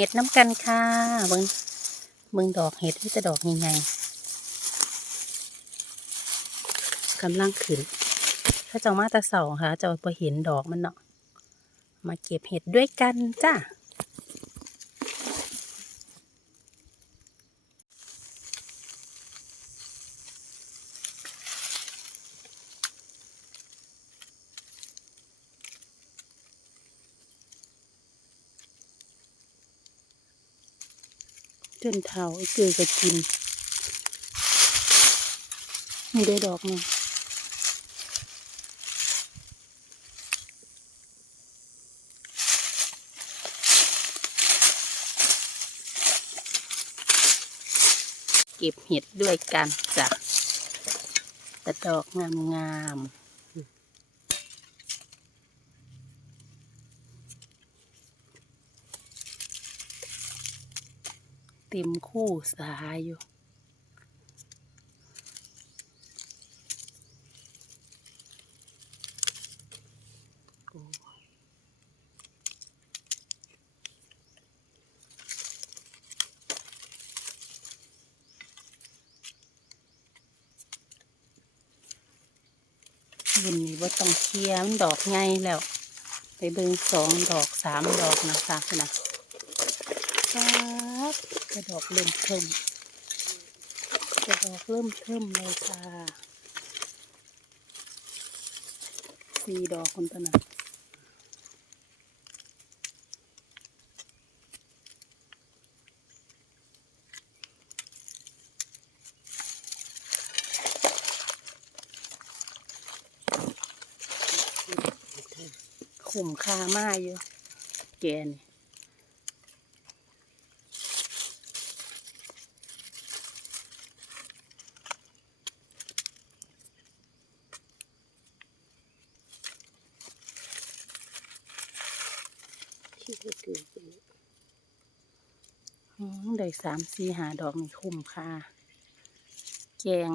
เห็ดน้ำกันค่ะเบิงเบิงดอกเห็ดที่จะดอกใหญ่ๆกำลังขึ้นถ้าเจ้ามาตาเสาค่ะเจ้าไปเห็นดอกมันเนาะมาเก็บเห็ดด้วยกันจ้า จนเท้าเกลือก็กินนี่ได้ดอกหนึงเก็บเห็ดด้วยกันจ้ะแต่ดอกงามงามๆ เต็มคู่สายอยู่โอ้ยบุญนี้ว่าต้องเคลียร์มันดอกไงแล้ว ไปเบิ่งสองดอกสามดอกนะคะนะ ครับกระดอกเริ่มเทิมกระดอกเริ่มเทิมเลยค่ะสี่ดอกคนตนะขุมค่ามากอยู่แกนี่ ที่ก็เกิดได้สามสี่หาดอกนี่คุ้มค่า แกง